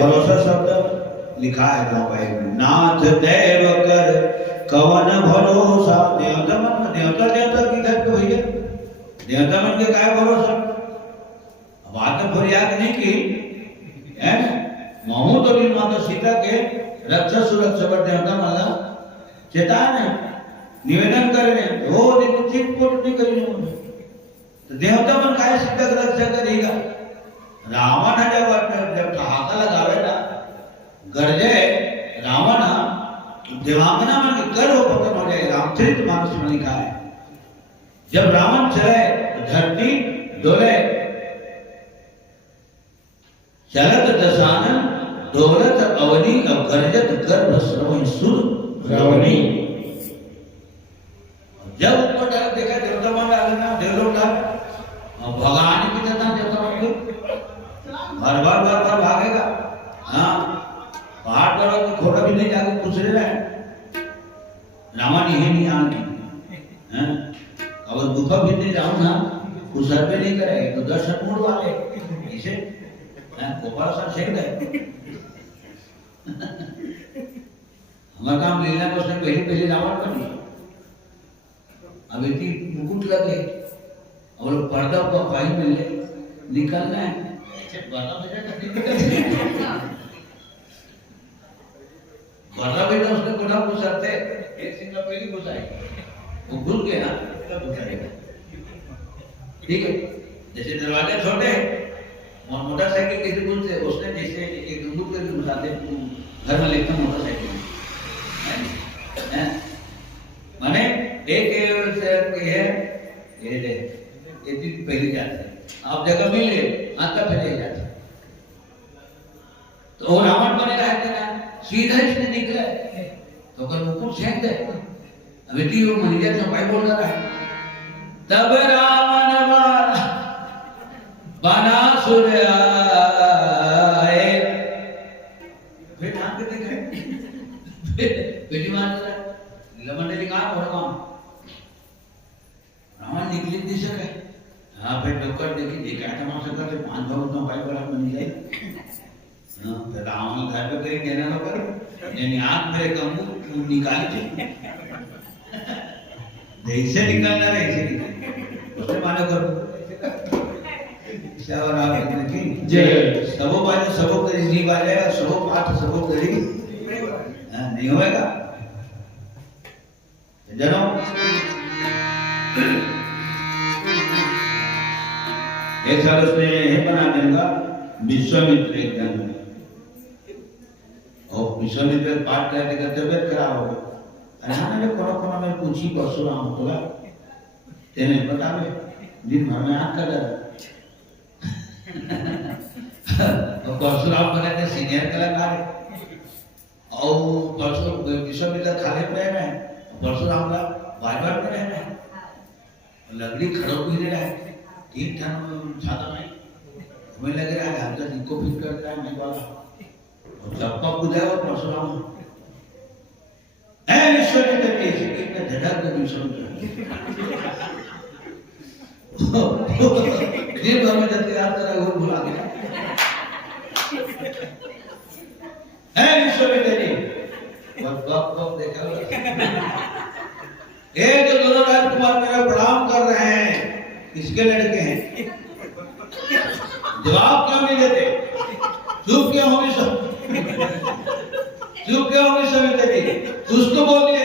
भरोसा शब्द लिखा है भाई, नाथ देव कर कवन भरोसा। देवता मन देवता देवता की घर पे भैया, देवता मन के काय भरोसा। अब आगे फरियाद नहीं की है ना, महू तो दिन माता सीता के रक्षा सुरक्षा पर देवता मला चेताने निवेदन करे, हो दिन चिटपुट नहीं करी तो देवता मन काय सीता की रक्षा करेगा। रावण जब ठहाका लगावे ना गरजे रावण देवांगना में गर्व पतन हो जाए। रामचरित मानस में लिखा है, जब रावण चले तो धरती डोले, चलत दशानन डोलत अवनी, अब गरजत गर्भ श्रवण सुर रावणी। जब ऊपर डाल देखा देवता मान डाले ना, देवलोक डाल भगवान की तरह देवता मान के बार भागेगा। हाँ, पहाड़ पर खोड़ा भी नहीं जाके पूछ रहे हैं रावण यही नहीं आने हैं, और गुफा भी नहीं जाऊं ना कुछ सर पे नहीं करेगा तो 10 मूड वाले इसे गोपाल सर शेख गए। हमारा काम लीला में उसने पहले रावण बनी, अब इतनी मुकुट लगे और पर्दा को भाई मिले निकलना है बड़ा बेटा उसने गुना घुसाते एक सिंह पहले घुसाए वो घुस गया ना घुसाएगा। ठीक है, जैसे दरवाजे छोटे और मोटरसाइकिल कैसे घुसते, उसने जैसे एक बंदूक करके घुसाते घर में लेकर मोटरसाइकिल माने एक है ये दिन पहले जाते आप जगह मिल गए आता फिर जाते तो वो रावण बने रहते ना सीधा इसने निकले तो अगर मुकुट फेंक दे। अभी टी वो मैनेजर से भाई बोल रहा है, तब रावण बना सूर्य आए, फिर ध्यान के देखे बेटी मान रहा है लमंडली कहाँ पढ़वा रावण निकली दिशा है। हाँ फिर डॉक्टर देखी देखा तमाशा करके 5 भाव उतना भाई बड़ा बन जाए। हाँ फिर रावण घर पे कहीं कहना ना कर यानी आँख मेरे कमू निकाली थे ऐसे निकलना रहे ऐसे निकल उसने माने कर और आप देखी जय सबो बाजे सबो करी नहीं बाजेगा सबो पाठ सबो करी नहीं होएगा जनो। एक साल उसने यह बना देगा विश्वामित्र एग्जाम और विश्वामित्र पाठ करते करते तबियत खराब हो गई। अनाने ने कोना में पूछी परशुराम बोला तेने बतावे दिन भर में आंख कर रहा और परशुराम बने थे सीनियर कलाकार और परशुराम विश्वामित्र खाली पे रहे परशुराम का बार पे रहना है लकड़ी खड़ो भी रहा है ठीक ठाक छाता नहीं हमें लग रहा है हल्का जिनको फिट करता है मैं वाला और चप्पा बुझाया और परशुराम ऐ विश्वामित्र के इतना झटक के विश्वामित्र दिन भर में जब याद करा वो भुला गया। ऐ विश्वामित्र जी और कब देखा एक दोनों राजकुमार मेरा प्रणाम कर रहे हैं किसके लड़के हैं जवाब क्यों नहीं देते चुप क्यों होंगे सब चुप क्यों होंगे सब तेरी कुछ तो बोल दिया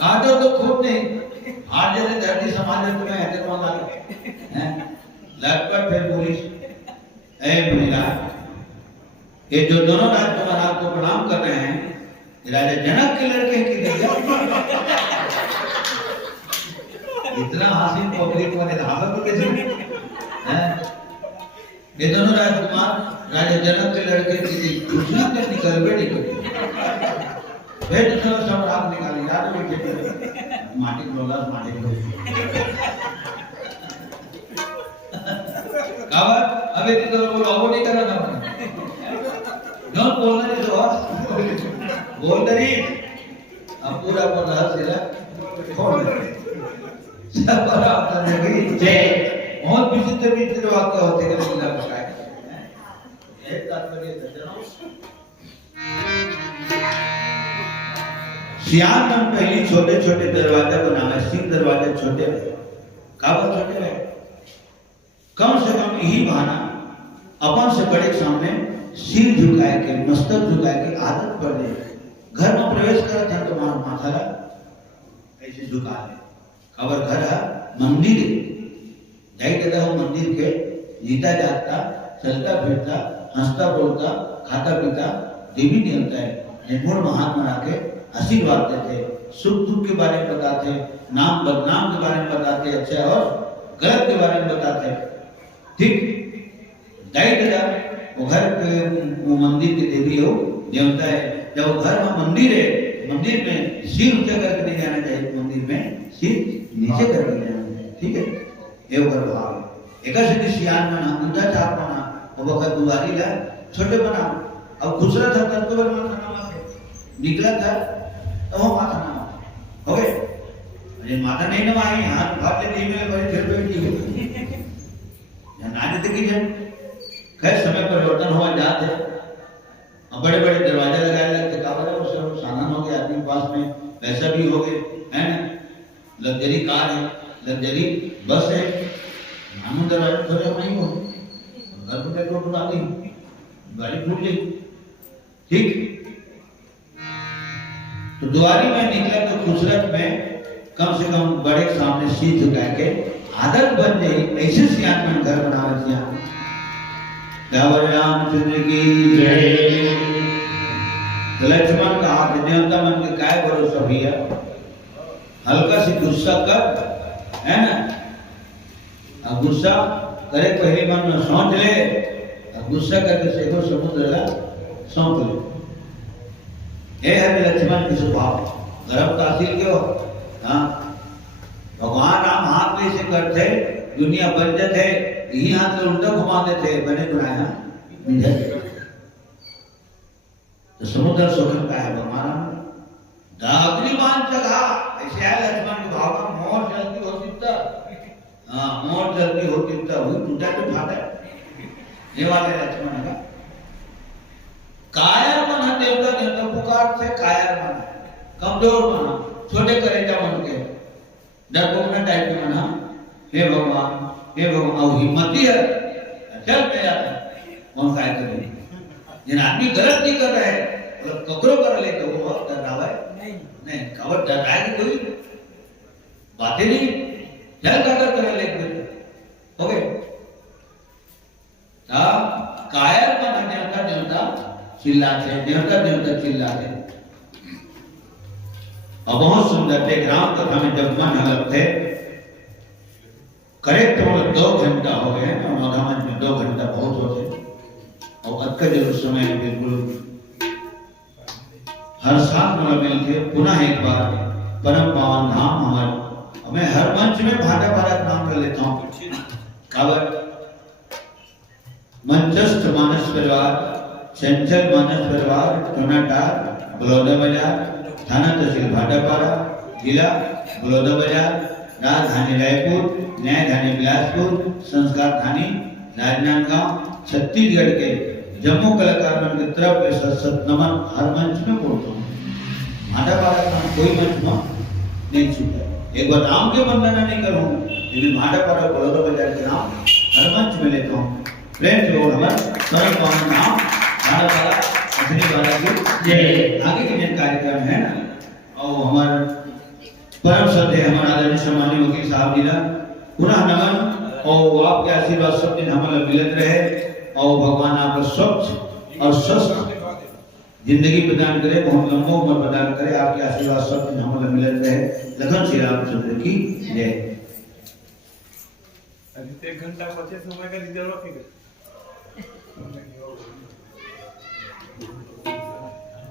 काटो तो खूब नहीं हाथ जैसे धरती समाज में तुम्हें ऐसे कौन हैं लगभग फिर पुलिस ऐ मुनिरा ये जो दोनों राजकुमार आपको प्रणाम कर रहे हैं राजा जनक के लड़के की देखा इतना हासिल पब्लिक वाले धागा तो कैसे हैं ये दोनों राजकुमार राजा जनक के लड़के की दूसरा के निकल फिर दूसरा सब रात निकाली यार बेटे माटी डोला माटी कावर अबे तो बोलो वो नहीं करना था डोंट बोलना नहीं तो बोल रही अब पूरा बोल रहा सिला कौन सब बड़ा अपना जय बहुत विचित्र विचित्र वाक्य होते हैं एक तात्पर्य सज्जनों, सियान मन पहली छोटे छोटे दरवाजा बनावे, सिंह दरवाजे छोटे रहे, काबा छोटे रहे, कम से कम यही बहाना अपन से बड़े के सामने सिर झुकाए के, मस्तक झुकाए के आदत पड़ जाए। घर में प्रवेश करते हैं तो माथा ऐसे झुका ले, खबर घर है मंदिर जाई कहता हो मंदिर के जीता जागता चलता फिरता हंसता बोलता खाता पीता देवी नियंता है निर्गुण महात्मा आके आशीर्वाद देते, सुख दुख के बारे में बताते, नाम बदनाम के बारे में बताते, अच्छा और गलत के बारे में बताते। ठीक दाई वो घर के वो मंदिर के देवी हो देवता है, जब घर में मंदिर है मंदिर में सिर ऊंचा करके नहीं जाना चाहिए, मंदिर में सिर नीचे करके जाना चाहिए। ठीक है, ये वो भाव है। एक से सियान बना ऊंचा चाप बना वो वक्त दुआरी ला छोटे बना, अब खुसरा था तब तो माथा नामा निकला था तो वो माथा नामा हो गए, अरे माथा नहीं नवाई हाथ भाग ले दी में बड़ी फिर बैठी हो ना देते की जन खैर समय परिवर्तन हुआ जाते बड़े बड़े दरवाजे लगाए लगते, काबर है उससे साधन हो गया आदमी पास में, पैसा भी हो गए है ना, लग्जरी कार है, लग्जरी बस है, मानो दरवाजा थोड़े नहीं हो घर पे पेट्रोल उड़ा दी गाड़ी फूट गई। ठीक, तो दुआरी में निकला तो खुसरत में कम से कम बड़े के सामने सिर झुका के आदत बन गई, ऐसे सियान में घर बना रहे हैं। रामचंद्र की जय। तो लक्ष्मण का हाथ देवता मन के काय भरोसा भैया, हल्का सी गुस्सा कर है ना, अब गुस्सा करे पहले मन में सोच ले, अब गुस्सा करके सेको समुद्र ला सौंप ले। ये है लक्ष्मण के स्वभाव, गर्भ तासील क्यों हाँ भगवान राम हाथ में से करते दुनिया बन जाते, यही हाथ से उल्टा घुमा देते बने बनाया तो समुद्र सोखन का है भगवान दाग्रीवान जगह ऐसे है लक्ष्मण के भाव में मोर जल्दी हो सकता, हाँ मोर जल्दी हो सकता वही टूटा तो फाटा ये वाले लक्ष्मण का कायर मन देवता देवता पुकार से कायर मन कमजोर मना छोटे करेजा मन के डरपोक टाइप के मना, हे भगवान और हिम्मती है चल मैं जाता कौन काय करे, जिन आदमी गलत नहीं कर रहा है मतलब ककरो कर ले तो वो डर रहा है नहीं खबर डर रहा है कोई बातें नहीं चल कर कर ले हो गए कायर मन देवता देवता चिल्लाते, देवता देवता चिल्लाते। और बहुत सुंदर थे राम कथा में जब मन अलग थे करेक्ट तो 2 घंटा हो गए ना, नौधामन में 2 घंटा बहुत होते और अक्का जरूर समय बिल्कुल हर साथ में मिलते पुनः एक बार परम पावन धाम हमारे, मैं हर मंच में भाटा भारत नाम कर लेता हूँ काबर मंचस्थ मानस परिवार, चंचल मानस परिवार, टोनाटार, बलौदा बाजार, थाना तहसील भाटापारा, जिला बलौदा बाजार, राजधानी रायपुर, न्यायधानी बिलासपुर, संस्कार थानी राजनांदगांव, छत्तीसगढ़ के जम्मू कलाकार मन की तरफ के सत नमन हर मंच में बोलता हूँ। भाटापारा का कोई मंच में नहीं छूटा, एक बार राम के वंदना नहीं करूँ लेकिन भाटापारा बलौदा बाजार के नाम हर मंच में लेता हूँ। प्रेम से बोल हमारे सरल पावन नाम भाटापारा असली वाला की जय। आगे के जन कार्यक्रम है ना और हमारे परम श्रद्धेय हमारे आदरणीय सम्मानीय वकील साहब जी ना पुनः नमन और आपके आशीर्वाद सब दिन हमारे मिलत रहे और भगवान आपको स्वच्छ और स्वस्थ जिंदगी प्रदान करे, बहुत लंबा उम्र प्रदान करे, आपके आशीर्वाद सब दिन हमारे मिलत रहे। लखन श्री रामचंद्र की जय। 1 घंटा बचे समय का रिजर्व रखेंगे।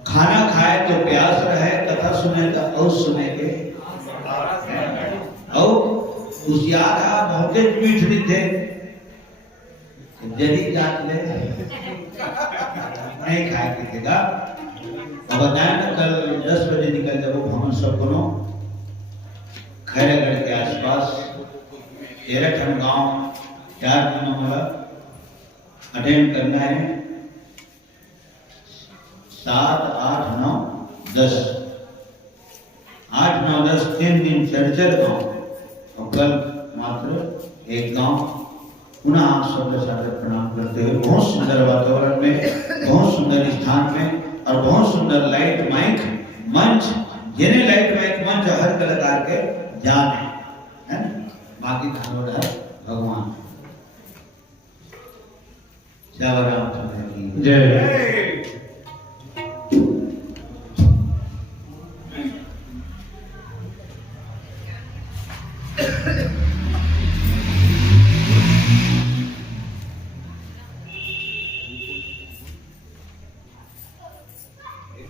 खाना खाए तो प्यास रहे, कथा सुने तो और सुने के और उसियारा बहुत मीठ भी थे जदी जात ले नहीं खाए पीतेगा और बताया ना कल 10 बजे निकल जाओ हम सब को खैरागढ़ के आसपास 13 गांव 4 दिन हमारा अटेंड करना है 7, 8, 9, 10, 8, 9, 10 3 दिन चर्चर गांव और कल मात्र एक गांव। पुनः आप सबके साथ प्रणाम करते हुए बहुत सुंदर वातावरण में, बहुत सुंदर स्थान में और बहुत सुंदर लाइट माइक मंच, जिन्हें लाइट माइक मंच हर कलाकार के जाने है बाकी धन्यवाद है भगवान। जय रामचंद्र की जय।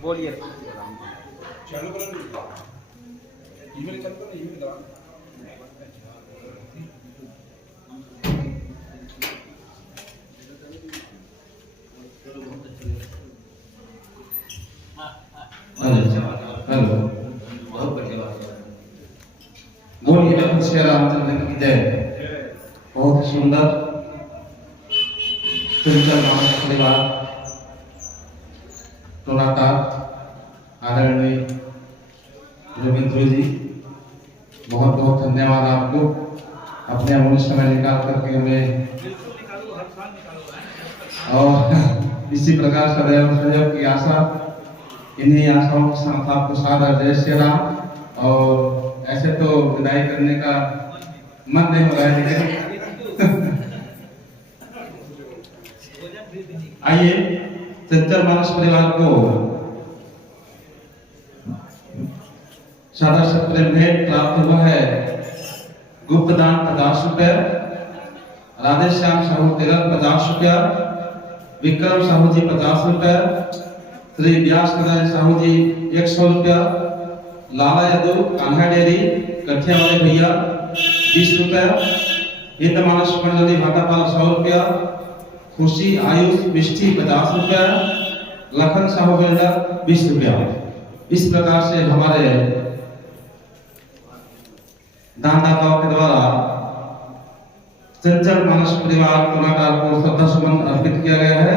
बोलिए चालू करो ईमेल चालू करो ईमेल दबा हेलो बहुत बढ़िया बात है। बोलिए भगवान श्री रामचंद्र की जय। बहुत ही सुंदर चंचल मानस परिवार टोला का आदरणीय रविंद्र जी, बहुत बहुत धन्यवाद आपको अपने अमूल्य समय निकाल करके हमें और इसी प्रकार सदैव सहयोग की आशा, इन्हीं आशाओं के साथ आपको सादर जय श्री राम। और ऐसे तो विदाई करने का मन नहीं हो रहा है लेकिन आइए चंचल मानस परिवार को सादा से प्रेम भेंट प्राप्त हुआ है। गुप्त दान 50 रुपया, राधे श्याम साहू तिलक 50 रुपया, विक्रम साहू जी 50 रुपया, श्री व्यास नारायण साहू जी 100 रुपया, लाला यादव कान्हा डेयरी कठिया वाले भैया 20 रुपया, हिंद मानस मंडली भाटापाल 100 रुपया, खुशी आयुष मिष्टी 50 रुपया, लखन साहू बेलदार 20 रुपया। इस प्रकार से हमारे दानदाताओं के द्वारा चंचल मानस परिवार कलाकार को श्रद्धा सुमन अर्पित किया गया है।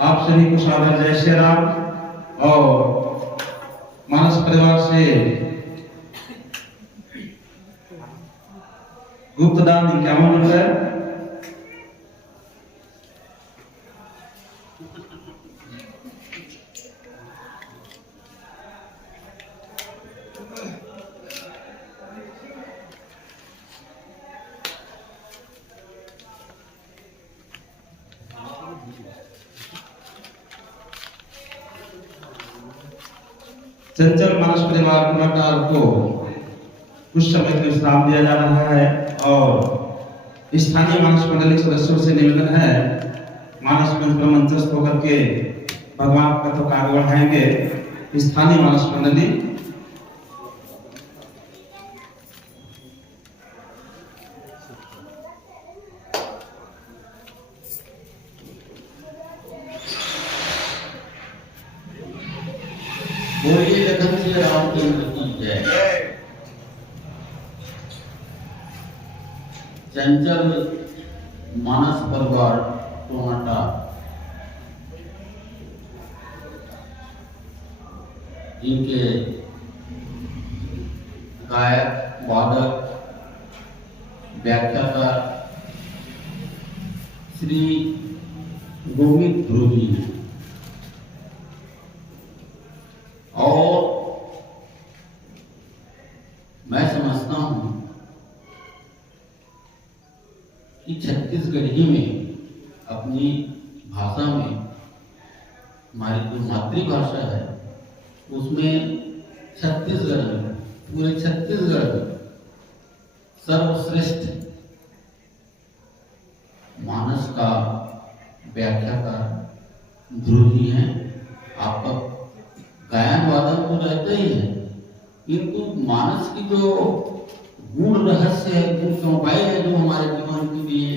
आप सभी को सादर जय श्री राम। और मानस परिवार से गुप्त दान 51 रुपये, चंचल मानस परिवार कलाकार को कुछ समय के विश्राम दिया जा रहा है और स्थानीय मानस मंडली सदस्यों से निवेदन है मानस मंच पर मंचस्थ होकर के भगवान कथा का आगे बढ़ाएंगे। स्थानीय मानस मंडली बोलिए लखन श्री रामचंद्र की जय। चंचल मानस परिवार टोनाटा जिनके गायक वादक व्याख्याता श्री गोविंद ध्रुव जी हैं और मैं समझता हूं कि छत्तीसगढ़ी में अपनी भाषा में हमारी जो मातृभाषा है उसमें छत्तीसगढ़ में पूरे छत्तीसगढ़ में सर्वश्रेष्ठ मानस का व्याख्याकार ध्रुव जी हैं। आपका गायन वादन तो रहता ही है, किंतु मानस की जो गुण रहस्य है, गुण चौपाई है जो हमारे जीवन के लिए,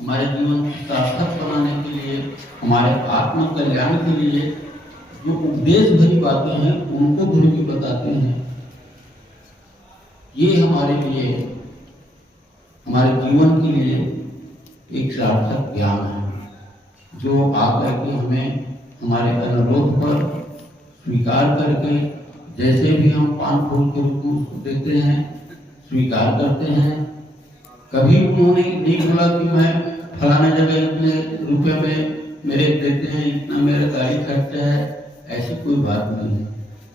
हमारे जीवन को सार्थक बनाने के लिए, हमारे आत्म कल्याण के लिए जो उपदेश भरी बातें हैं उनको ध्रुव जी बताते हैं। ये हमारे लिए, हमारे जीवन के लिए एक सार्थक ज्ञान है जो आकर के हमें हमारे अनुरोध पर स्वीकार करके, जैसे भी हम पान फूल के रूप में उसको देते हैं, स्वीकार करते हैं। कभी उन्होंने नहीं बोला कि मैं फलाना जगह इतने रुपए में मेरे देते हैं, इतना मेरा गाड़ी खर्चा है, ऐसी कोई बात नहीं है।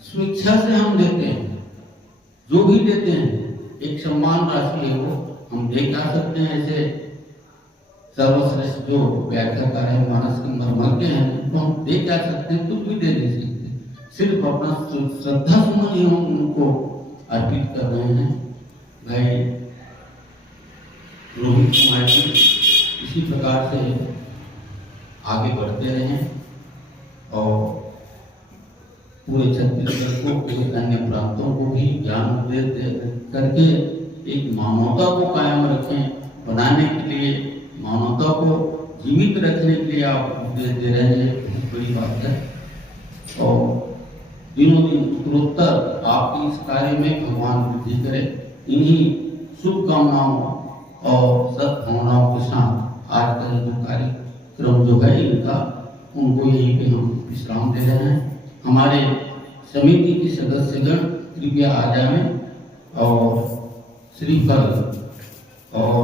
स्वेच्छा से हम देते हैं, जो भी देते हैं एक सम्मान राशि है वो हम दे जा सकते हैं। ऐसे सर्वश्रेष्ठ जो व्याख्याकार है मानस मरमलते हैं उनको हम दे जा सकते हैं, कुछ भी दे सकते हैं, सिर्फ अपना श्रद्धा सुमन ही हम उनको अर्पित कर रहे हैं। भाई रोहित कुमार जी इसी प्रकार से आगे बढ़ते रहें और पूरे छत्तीसगढ़ को, पूरे अन्य प्रांतों को भी ज्ञान दे करके एक मानवता को कायम रखें। बनाने के लिए, मानवता को जीवित रखने के लिए आप उपदेश दे रहे हैं, बहुत बड़ी बात है। और दिनों दिन उत्तरोत्तर आपके इस कार्य में भगवान वृद्धि करे। इन्हीं शुभकामनाओं और सद्भावनाओं के साथ आज का जो कार्यक्रम जो है इनका, उनको यहीं पे हम विश्राम दे रहे हैं। हमारे समिति के सदस्यगण कृपया आ जाएं और श्रीफल और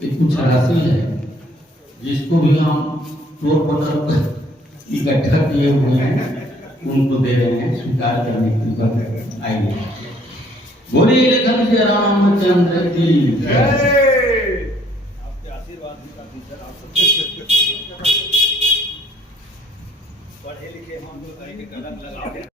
एक कुछ राशि है जिसको भी हम चोर पकड़ इकट्ठा किए हुए हैं उनको दे रहे हैं, स्वीकार करने की आइए। बोलिए लखन श्री रामचंद्र की जय।